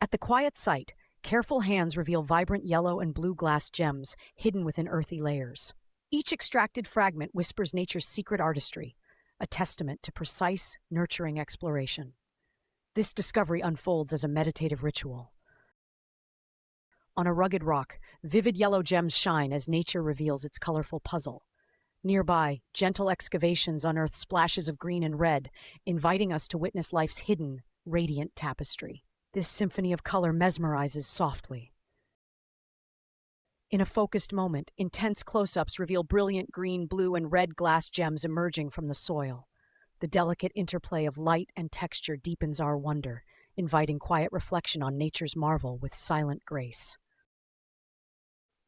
At the quiet site, careful hands reveal vibrant yellow and blue glass gems hidden within earthy layers. Each extracted fragment whispers nature's secret artistry, a testament to precise, nurturing exploration. This discovery unfolds as a meditative ritual. On a rugged rock, vivid yellow gems shine as nature reveals its colorful puzzle. Nearby, gentle excavations unearth splashes of green and red, inviting us to witness life's hidden, radiant tapestry. This symphony of color mesmerizes softly. In a focused moment, intense close-ups reveal brilliant green, blue, and red glass gems emerging from the soil. The delicate interplay of light and texture deepens our wonder, inviting quiet reflection on nature's marvel with silent grace.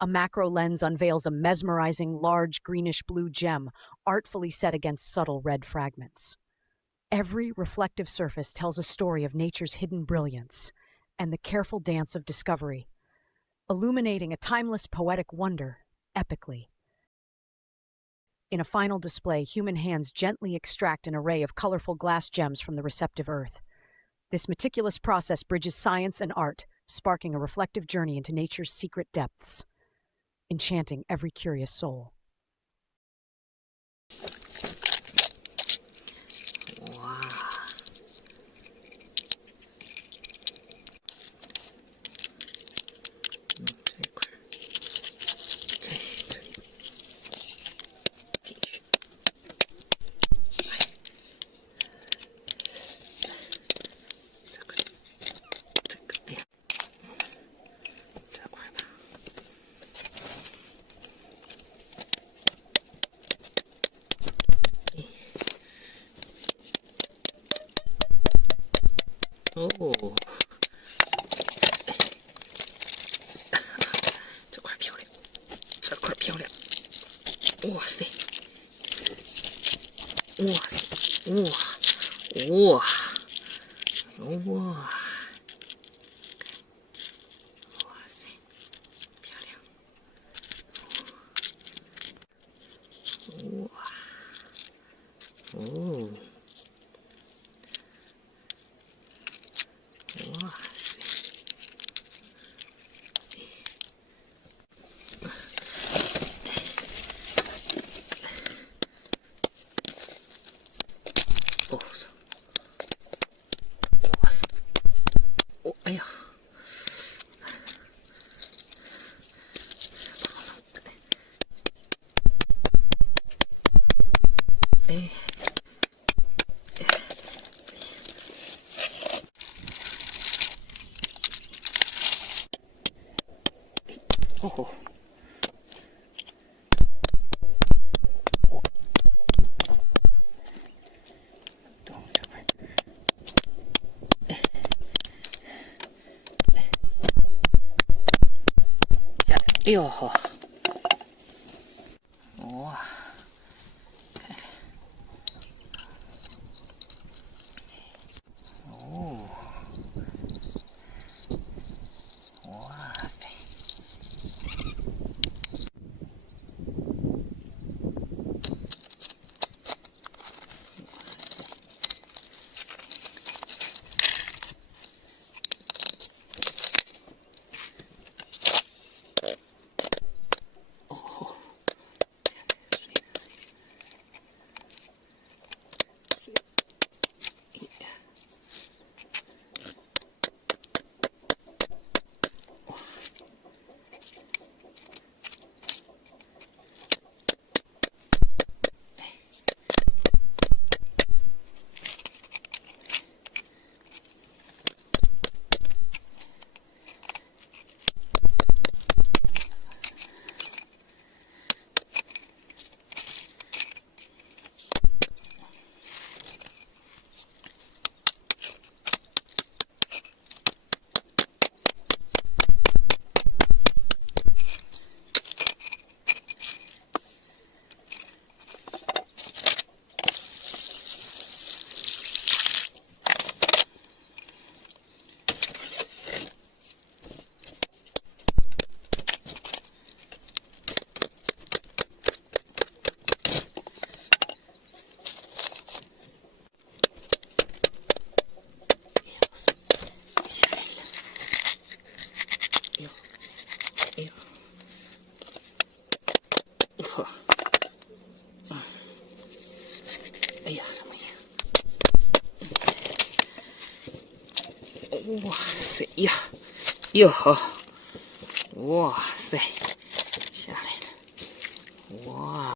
A macro lens unveils a mesmerizing, large greenish-blue gem, artfully set against subtle red fragments. Every reflective surface tells a story of nature's hidden brilliance and the careful dance of discovery, illuminating a timeless poetic wonder, epically. In a final display, human hands gently extract an array of colorful glass gems from the receptive earth. This meticulous process bridges science and art, sparking a reflective journey into nature's secret depths, enchanting every curious soul. Wow. Oh， 这块漂亮，这块漂亮，哇塞，哇塞，哇哇哇，哇塞，漂亮，哇，哦。哇哦，哇塞，哦，哎呀，哎，哦吼。哎呦呵，哇，看看，哦，哇塞，哎呀，呵，哎呀，什么呀？哇塞呀，哟呵，哇塞，